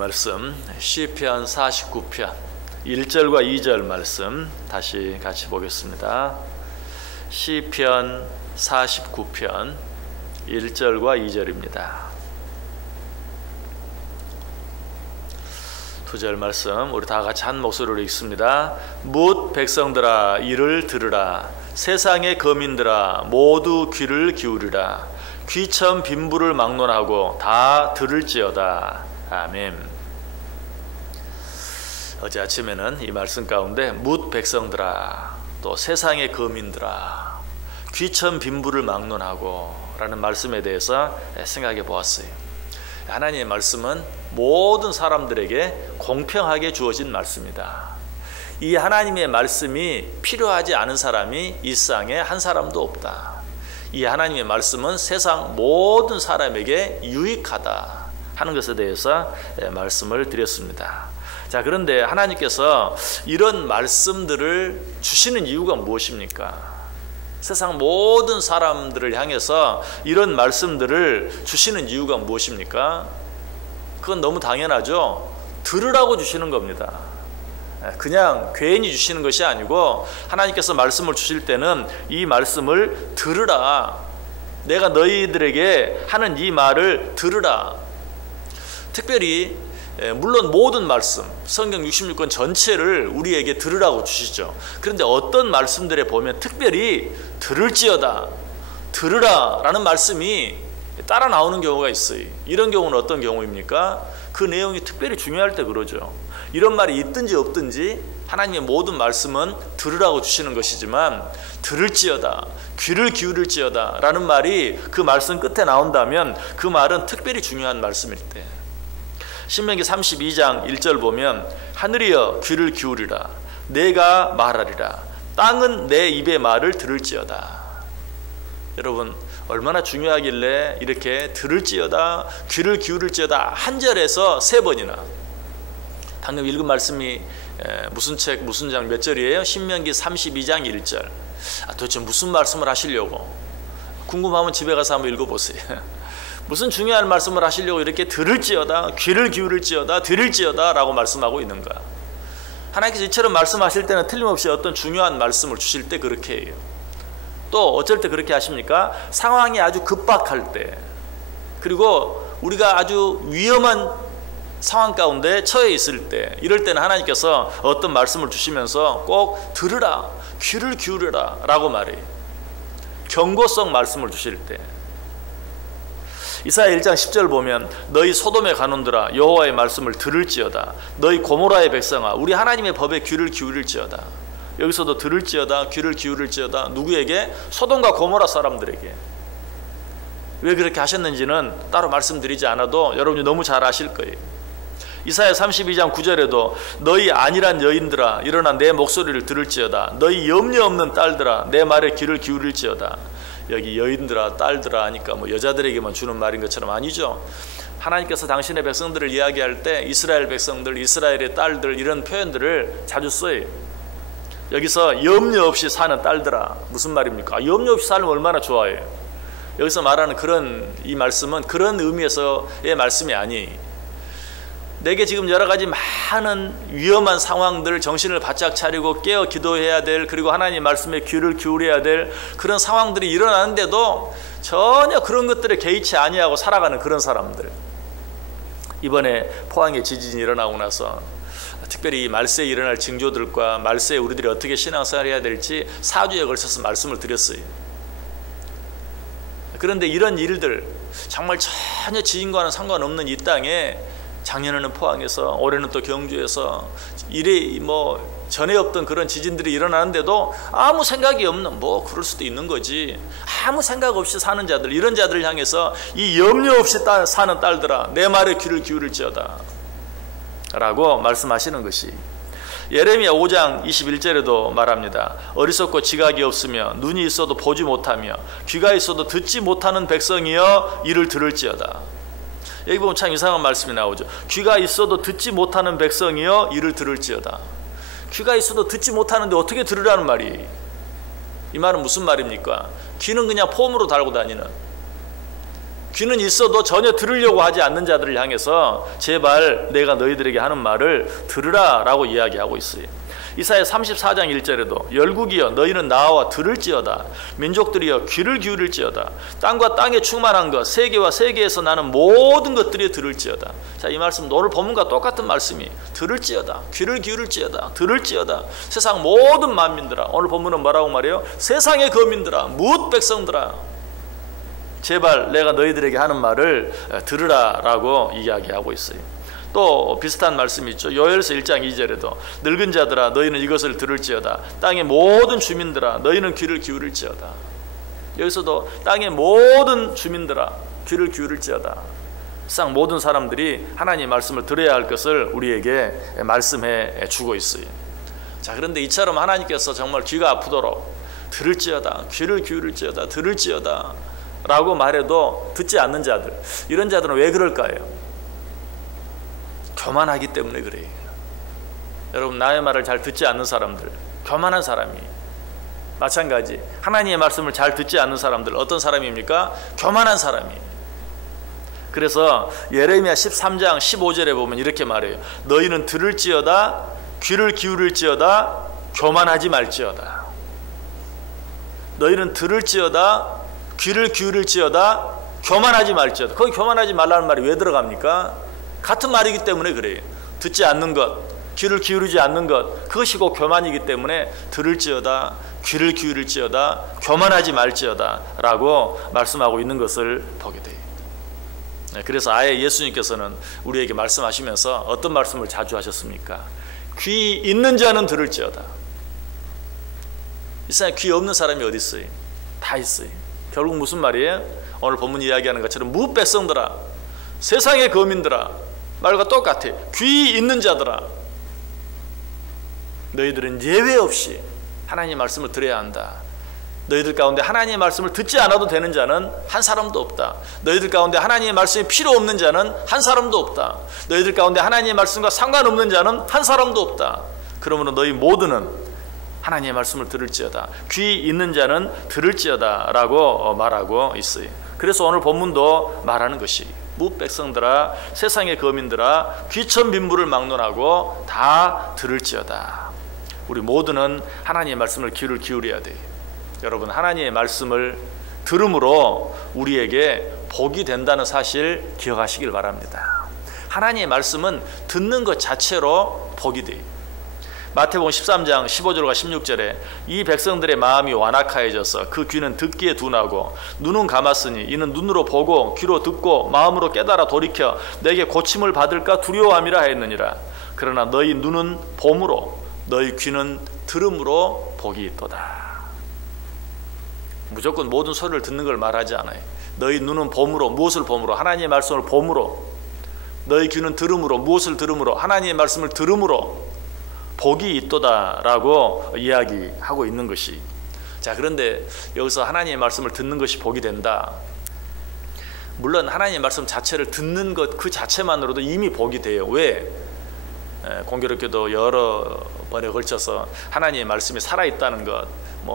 말씀 시편 49편 1절과 2절 말씀 다시 같이 보겠습니다. 시편 49편 1절과 2절입니다. 2절 말씀 우리 다 같이 한 목소리로 읽습니다. 뭇 백성들아 이를 들으라. 세상의 거민들아 모두 귀를 기울이라. 귀천 빈부를 막론하고 다 들을지어다. 아멘. 어제 아침에는 이 말씀 가운데 뭇 백성들아 또 세상의 거민들아 귀천 빈부를 막론하고 라는 말씀에 대해서 생각해 보았어요. 하나님의 말씀은 모든 사람들에게 공평하게 주어진 말씀이다. 이 하나님의 말씀이 필요하지 않은 사람이 이 세상에 한 사람도 없다. 이 하나님의 말씀은 세상 모든 사람에게 유익하다 하는 것에 대해서 말씀을 드렸습니다. 자, 그런데 하나님께서 이런 말씀들을 주시는 이유가 무엇입니까? 세상 모든 사람들을 향해서 이런 말씀들을 주시는 이유가 무엇입니까? 그건 너무 당연하죠. 들으라고 주시는 겁니다. 그냥 괜히 주시는 것이 아니고 하나님께서 말씀을 주실 때는 이 말씀을 들으라. 내가 너희들에게 하는 이 말을 들으라. 특별히 물론 모든 말씀 성경 66권 전체를 우리에게 들으라고 주시죠. 그런데 어떤 말씀들에 보면 특별히 들을지어다 들으라 라는 말씀이 따라 나오는 경우가 있어요. 이런 경우는 어떤 경우입니까? 그 내용이 특별히 중요할 때 그러죠. 이런 말이 있든지 없든지 하나님의 모든 말씀은 들으라고 주시는 것이지만 들을지어다 귀를 기울일지어다 라는 말이 그 말씀 끝에 나온다면 그 말은 특별히 중요한 말씀일 때, 신명기 32장 1절 보면 하늘이여 귀를 기울이라 내가 말하리라 땅은 내 입의 말을 들을지어다. 여러분 얼마나 중요하길래 이렇게 들을지어다 귀를 기울일지어다 한 절에서 세 번이나. 방금 읽은 말씀이 무슨 책 무슨 장 몇 절이에요? 신명기 32장 1절. 도대체 무슨 말씀을 하시려고? 궁금하면 집에 가서 한번 읽어보세요. 무슨 중요한 말씀을 하시려고 이렇게 들을지어다 귀를 기울일지어다 들을지어다 라고 말씀하고 있는가? 하나님께서 이처럼 말씀하실 때는 틀림없이 어떤 중요한 말씀을 주실 때 그렇게 해요. 또 어쩔 때 그렇게 하십니까? 상황이 아주 급박할 때, 그리고 우리가 아주 위험한 상황 가운데 처해 있을 때, 이럴 때는 하나님께서 어떤 말씀을 주시면서 꼭 들으라 귀를 기울여라 라고 말해요. 경고성 말씀을 주실 때. 이사야 1장 10절 보면 너희 소돔의 가논들아 여호와의 말씀을 들을지어다 너희 고모라의 백성아 우리 하나님의 법에 귀를 기울일지어다. 여기서도 들을지어다 귀를 기울일지어다. 누구에게? 소돔과 고모라 사람들에게. 왜 그렇게 하셨는지는 따로 말씀드리지 않아도 여러분이 너무 잘 아실 거예요. 이사야 32장 9절에도 너희 안일한 여인들아 일어나 내 목소리를 들을지어다 너희 염려 없는 딸들아 내 말에 귀를 기울일지어다. 여기 여인들아 딸들아 하니까 뭐 여자들에게만 주는 말인 것처럼 아니죠. 하나님께서 당신의 백성들을 이야기할 때 이스라엘 백성들 이스라엘의 딸들 이런 표현들을 자주 써요. 여기서 염려 없이 사는 딸들아 무슨 말입니까? 염려 없이 살면 얼마나 좋아해요. 여기서 말하는 그런 이 말씀은 그런 의미에서의 말씀이 아니에요. 내게 지금 여러 가지 많은 위험한 상황들 정신을 바짝 차리고 깨어 기도해야 될, 그리고 하나님 말씀에 귀를 기울여야 될 그런 상황들이 일어나는데도 전혀 그런 것들에 개의치 아니하고 살아가는 그런 사람들. 이번에 포항에 지진이 일어나고 나서 특별히 말세에 일어날 징조들과 말세에 우리들이 어떻게 신앙생활을 해야 될지 4주에 걸쳐서 말씀을 드렸어요. 그런데 이런 일들 정말 전혀 지진과는 상관없는 이 땅에 작년에는 포항에서 올해는 또 경주에서 이래 뭐 전에 없던 그런 지진들이 일어나는데도 아무 생각이 없는, 뭐 그럴 수도 있는 거지, 아무 생각 없이 사는 자들, 이런 자들을 향해서 이 염려 없이 사는 딸들아 내 말에 귀를 기울일지어다 라고 말씀하시는 것이 예레미야 5장 21절에도 말합니다. 어리석고 지각이 없으며 눈이 있어도 보지 못하며 귀가 있어도 듣지 못하는 백성이여 이를 들을지어다. 여기 보면 참 이상한 말씀이 나오죠. 귀가 있어도 듣지 못하는 백성이여 이를 들을지어다. 귀가 있어도 듣지 못하는데 어떻게 들으라는 말이? 이 말은 무슨 말입니까? 귀는 그냥 폼으로 달고 다니는, 귀는 있어도 전혀 들으려고 하지 않는 자들을 향해서 제발 내가 너희들에게 하는 말을 들으라 라고 이야기하고 있어요. 이사야 34장 1절에도 열국이여 너희는 나와 들을지어다, 민족들이여 귀를 기울일지어다, 땅과 땅에 충만한 것 세계와 세계에서 나는 모든 것들이 들을지어다. 자, 이 말씀 오늘 본문과 똑같은 말씀이 들을지어다, 귀를 기울일지어다, 들을지어다. 세상 모든 만민들아, 오늘 본문은 뭐라고 말해요? 세상의 거민들아, 뭇 백성들아, 제발 내가 너희들에게 하는 말을 들으라 라고 이야기하고 있어요. 또 비슷한 말씀이 있죠. 요엘서 1장 2절에도 늙은 자들아 너희는 이것을 들을지어다, 땅의 모든 주민들아 너희는 귀를 기울일지어다. 여기서도 땅의 모든 주민들아 귀를 기울일지어다. 세상 모든 사람들이 하나님의 말씀을 들어야 할 것을 우리에게 말씀해 주고 있어요. 자, 그런데 이처럼 하나님께서 정말 귀가 아프도록 들을지어다, 귀를 기울일지어다, 들을지어다 라고 말해도 듣지 않는 자들, 이런 자들은 왜 그럴까요? 교만하기 때문에 그래요. 여러분, 나의 말을 잘 듣지 않는 사람들, 교만한 사람이 마찬가지. 하나님의 말씀을 잘 듣지 않는 사람들 어떤 사람입니까? 교만한 사람이. 그래서 예레미야 13장 15절에 보면 이렇게 말해요. 너희는 들을지어다, 귀를 기울일지어다, 교만하지 말지어다. 너희는 들을지어다, 귀를 기울일지어다, 교만하지 말지어다. 거기 교만하지 말라는 말이 왜 들어갑니까? 같은 말이기 때문에 그래요. 듣지 않는 것, 귀를 기울이지 않는 것, 그것이 곧 교만이기 때문에 들을지어다, 귀를 기울일지어다, 교만하지 말지어다 라고 말씀하고 있는 것을 보게 돼요. 그래서 아예 예수님께서는 우리에게 말씀하시면서 어떤 말씀을 자주 하셨습니까? 귀 있는 자는 들을지어다. 이 세상에 귀 없는 사람이 어디 있어요? 다 있어요. 결국 무슨 말이에요? 오늘 본문 이야기하는 것처럼 뭇 백성들아, 세상의 거민들아, 말과 똑같아. 귀 있는 자들아, 너희들은 예외 없이 하나님의 말씀을 들어야 한다. 너희들 가운데 하나님의 말씀을 듣지 않아도 되는 자는 한 사람도 없다. 너희들 가운데 하나님의 말씀이 필요 없는 자는 한 사람도 없다. 너희들 가운데 하나님의 말씀과 상관없는 자는 한 사람도 없다. 그러므로 너희 모두는 하나님의 말씀을 들을지어다, 귀 있는 자는 들을지어다 라고 말하고 있어요. 그래서 오늘 본문도 말하는 것이 뭇 백성들아, 세상의 거민들아, 귀천 빈부를 막론하고 다 들을지어다. 우리 모두는 하나님의 말씀을 귀를 기울여야 돼요. 여러분, 하나님의 말씀을 들음으로 우리에게 복이 된다는 사실 기억하시길 바랍니다. 하나님의 말씀은 듣는 것 자체로 복이 돼요. 마태복음 13장 15절과 16절에 이 백성들의 마음이 완악하여져서 그 귀는 듣기에 둔하고 눈은 감았으니 이는 눈으로 보고 귀로 듣고 마음으로 깨달아 돌이켜 내게 고침을 받을까 두려워함이라 하였느니라. 그러나 너희 눈은 봄으로 너희 귀는 들음으로 복이 있도다. 무조건 모든 소리를 듣는 걸 말하지 않아요. 너희 눈은 봄으로, 무엇을 봄으로? 하나님의 말씀을 봄으로. 너희 귀는 들음으로, 무엇을 들음으로? 하나님의 말씀을 들음으로 복이 있도다라고 이야기하고 있는 것이. 자, 그런데 여기서 하나님의 말씀을 듣는 것이 복이 된다. 물론 하나님의 말씀 자체를 듣는 것 그 자체만으로도 이미 복이 돼요. 왜? 공교롭게도 여러 번에 걸쳐서 하나님의 말씀이 살아있다는 것,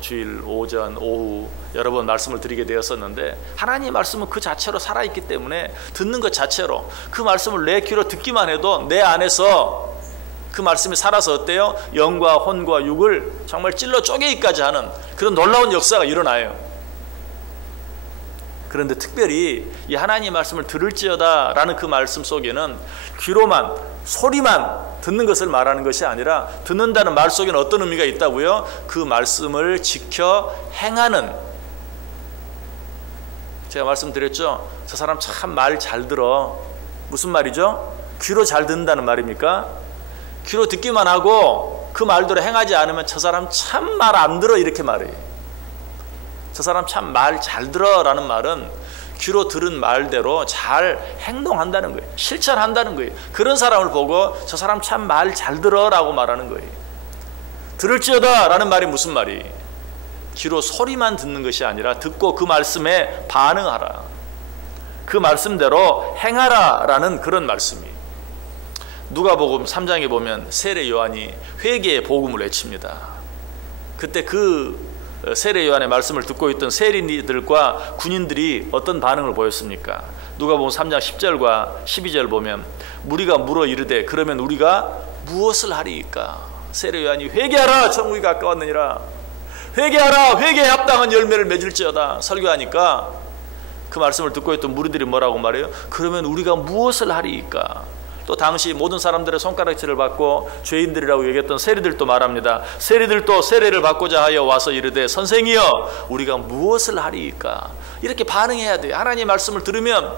주일 오전 오후 여러 번 말씀을 드리게 되었었는데, 하나님의 말씀은 그 자체로 살아있기 때문에 듣는 것 자체로 그 말씀을 내 귀로 듣기만 해도 내 안에서 그 말씀이 살아서 어때요? 영과 혼과 육을 정말 찔러 쪼개기까지 하는 그런 놀라운 역사가 일어나요. 그런데 특별히 이 하나님의 말씀을 들을지어다 라는 그 말씀 속에는 귀로만, 소리만 듣는 것을 말하는 것이 아니라 듣는다는 말 속에는 어떤 의미가 있다고요? 그 말씀을 지켜 행하는. 제가 말씀드렸죠? 저 사람 참 말 잘 들어. 무슨 말이죠? 귀로 잘 듣는다는 말입니까? 귀로 듣기만 하고 그 말대로 행하지 않으면 저 사람 참 말 안 들어, 이렇게 말해요. 저 사람 참 말 잘 들어 라는 말은 귀로 들은 말대로 잘 행동한다는 거예요. 실천한다는 거예요. 그런 사람을 보고 저 사람 참 말 잘 들어 라고 말하는 거예요. 들을지어다 라는 말이 무슨 말이? 귀로 소리만 듣는 것이 아니라 듣고 그 말씀에 반응하라, 그 말씀대로 행하라 라는 그런 말씀이에요. 누가복음 3장에 보면 세례 요한이 회개의 복음을 외칩니다. 그때 그 세례 요한의 말씀을 듣고 있던 세리들과 군인들이 어떤 반응을 보였습니까? 누가복음 3장 10절과 12절 보면 무리가 물어 이르되 그러면 우리가 무엇을 하리이까? 세례 요한이 회개하라 천국이 가까웠느니라, 회개하라 회개에 합당한 열매를 맺을지어다 설교하니까 그 말씀을 듣고 있던 무리들이 뭐라고 말해요? 그러면 우리가 무엇을 하리이까? 또 당시 모든 사람들의 손가락질을 받고 죄인들이라고 얘기했던 세리들도 말합니다. 세리들도 세례를 받고자 하여 와서 이르되 선생이여 우리가 무엇을 하리이까? 이렇게 반응해야 돼요. 하나님의 말씀을 들으면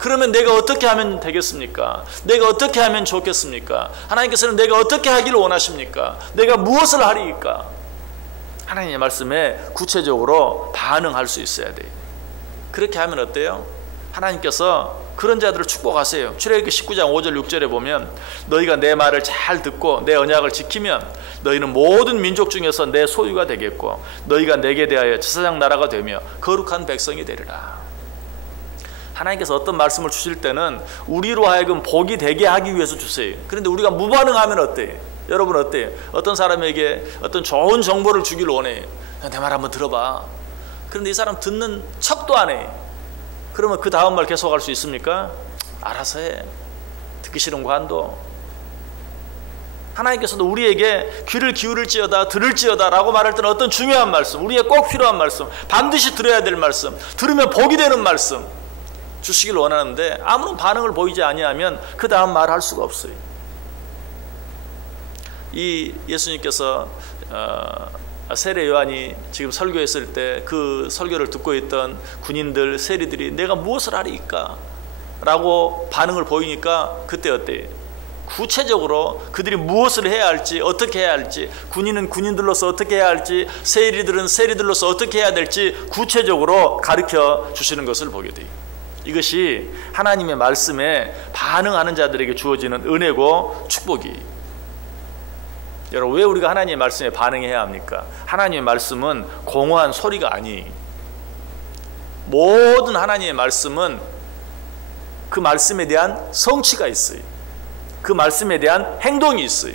그러면 내가 어떻게 하면 되겠습니까? 내가 어떻게 하면 좋겠습니까? 하나님께서는 내가 어떻게 하기를 원하십니까? 내가 무엇을 하리이까? 하나님의 말씀에 구체적으로 반응할 수 있어야 돼요. 그렇게 하면 어때요? 하나님께서 그런 자들을 축복하세요. 출애굽기 19장 5절 6절에 보면 너희가 내 말을 잘 듣고 내 언약을 지키면 너희는 모든 민족 중에서 내 소유가 되겠고 너희가 내게 대하여 제사장 나라가 되며 거룩한 백성이 되리라. 하나님께서 어떤 말씀을 주실 때는 우리로 하여금 복이 되게 하기 위해서 주세요. 그런데 우리가 무반응하면 어때요? 여러분 어때요? 어떤 사람에게 어떤 좋은 정보를 주기를 원해요. 내 말 한번 들어봐. 그런데 이 사람 듣는 척도 안 해. 그러면 그 다음 말 계속할 수 있습니까? 알아서 해. 듣기 싫은 거 한도. 하나님께서도 우리에게 귀를 기울일지어다 들을지어다 라고 말할 때는 어떤 중요한 말씀, 우리에게 꼭 필요한 말씀, 반드시 들어야 될 말씀, 들으면 복이 되는 말씀 주시길 원하는데 아무런 반응을 보이지 아니하면 그 다음 말을 할 수가 없어요. 이 예수님께서 세례 요한이 지금 설교했을 때 그 설교를 듣고 있던 군인들 세리들이 내가 무엇을 하리이까? 라고 반응을 보이니까 그때 어때요? 구체적으로 그들이 무엇을 해야 할지 어떻게 해야 할지, 군인은 군인들로서 어떻게 해야 할지, 세리들은 세리들로서 어떻게 해야 될지 구체적으로 가르쳐 주시는 것을 보게 돼요. 이것이 하나님의 말씀에 반응하는 자들에게 주어지는 은혜고 축복이. 여러분 왜 우리가 하나님의 말씀에 반응해야 합니까? 하나님의 말씀은 공허한 소리가 아니에요. 모든 하나님의 말씀은 그 말씀에 대한 성취가 있어요. 그 말씀에 대한 행동이 있어요.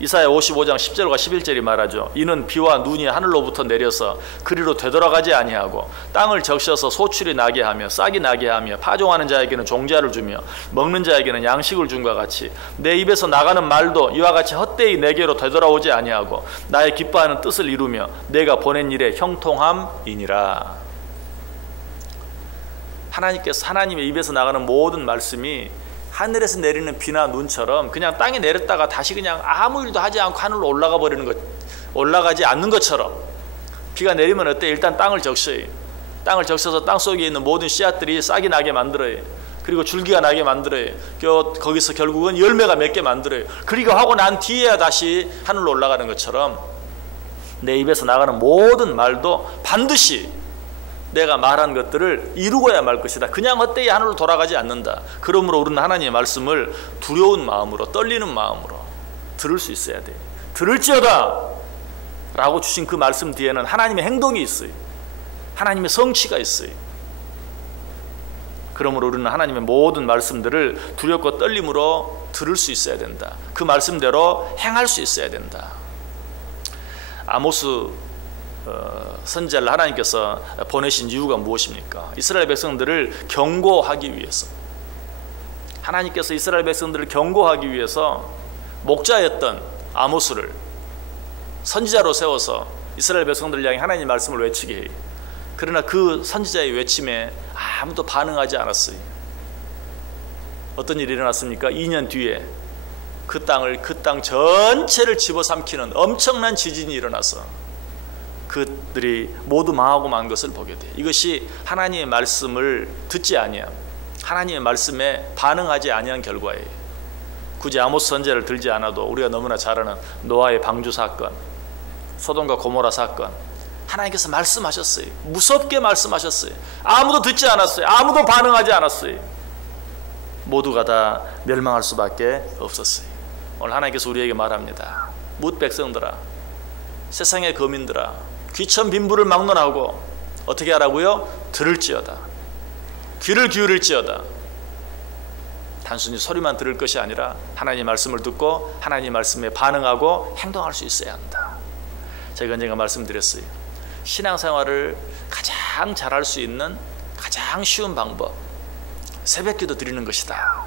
이사야 55장 10절과 11절이 말하죠. 이는 비와 눈이 하늘로부터 내려서 그리로 되돌아가지 아니하고 땅을 적셔서 소출이 나게 하며 싹이 나게 하며 파종하는 자에게는 종자를 주며 먹는 자에게는 양식을 준과 같이 내 입에서 나가는 말도 이와 같이 헛되이 내게로 되돌아오지 아니하고 나의 기뻐하는 뜻을 이루며 내가 보낸 일에 형통함이니라. 하나님께서 하나님의 입에서 나가는 모든 말씀이 하늘에서 내리는 비나 눈처럼 그냥 땅에 내렸다가 다시 그냥 아무 일도 하지 않고 하늘로 올라가 버리는 것, 올라가지 않는 것처럼 비가 내리면 어때? 일단 땅을 적셔요. 땅을 적셔서 땅 속에 있는 모든 씨앗들이 싹이 나게 만들어요. 그리고 줄기가 나게 만들어요. 거기서 결국은 열매가 맺게 만들어요. 그리고 하고 난 뒤에야 다시 하늘로 올라가는 것처럼 내 입에서 나가는 모든 말도 반드시 내가 말한 것들을 이루고야 말 것이다. 그냥 헛되이 하늘로 돌아가지 않는다. 그러므로 우리는 하나님의 말씀을 두려운 마음으로 떨리는 마음으로 들을 수 있어야 돼. 들을지어다 라고 주신 그 말씀 뒤에는 하나님의 행동이 있어요. 하나님의 성취가 있어요. 그러므로 우리는 하나님의 모든 말씀들을 두렵고 떨림으로 들을 수 있어야 된다. 그 말씀대로 행할 수 있어야 된다. 아모스 선지자를 하나님께서 보내신 이유가 무엇입니까? 이스라엘 백성들을 경고하기 위해서. 하나님께서 이스라엘 백성들을 경고하기 위해서 목자였던 아모스를 선지자로 세워서 이스라엘 백성들을 향해 하나님의 말씀을 외치게 해요. 그러나 그 선지자의 외침에 아무도 반응하지 않았어요. 어떤 일이 일어났습니까? 2년 뒤에 그 땅 전체를 집어삼키는 엄청난 지진이 일어나서 그들이 모두 망하고 만 것을 보게 돼요. 이것이 하나님의 말씀을 듣지 아니함, 하나님의 말씀에 반응하지 아니한 결과예요. 굳이 아모스 선지자를 들지 않아도 우리가 너무나 잘 아는 노아의 방주 사건, 소돔과 고모라 사건, 하나님께서 말씀하셨어요. 무섭게 말씀하셨어요. 아무도 듣지 않았어요. 아무도 반응하지 않았어요. 모두가 다 멸망할 수밖에 없었어요. 오늘 하나님께서 우리에게 말합니다. 뭇 백성들아, 세상의 거민들아, 귀천 빈부를 막론하고 어떻게 하라고요? 들을지어다. 귀를 기울일지어다. 단순히 소리만 들을 것이 아니라 하나님의 말씀을 듣고 하나님의 말씀에 반응하고 행동할 수 있어야 한다. 제가 언젠가 말씀드렸어요. 신앙생활을 가장 잘할 수 있는 가장 쉬운 방법, 새벽기도 드리는 것이다.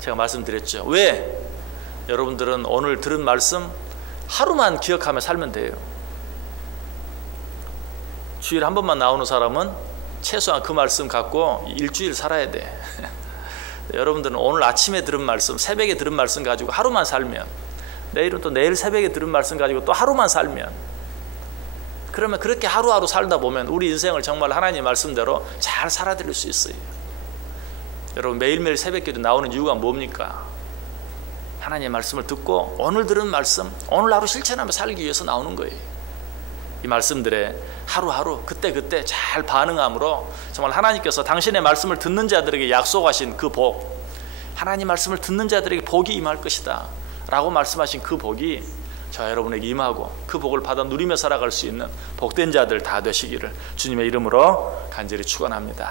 제가 말씀드렸죠. 왜? 여러분들은 오늘 들은 말씀 하루만 기억하며 살면 돼요. 주일에 한 번만 나오는 사람은 최소한 그 말씀 갖고 일주일 살아야 돼. 여러분들은 오늘 아침에 들은 말씀, 새벽에 들은 말씀 가지고 하루만 살면, 내일은 또 내일 새벽에 들은 말씀 가지고 또 하루만 살면, 그러면 그렇게 하루하루 살다 보면 우리 인생을 정말 하나님 말씀대로 잘 살아드릴 수 있어요. 여러분, 매일매일 새벽기도 나오는 이유가 뭡니까? 하나님의 말씀을 듣고 오늘 들은 말씀, 오늘 하루 실천하며 살기 위해서 나오는 거예요. 이 말씀들에 하루하루 그때그때 잘 반응함으로 정말 하나님께서 당신의 말씀을 듣는 자들에게 약속하신 그 복, 하나님 말씀을 듣는 자들에게 복이 임할 것이다 라고 말씀하신 그 복이 저 여러분에게 임하고 그 복을 받아 누리며 살아갈 수 있는 복된 자들 다 되시기를 주님의 이름으로 간절히 축원합니다.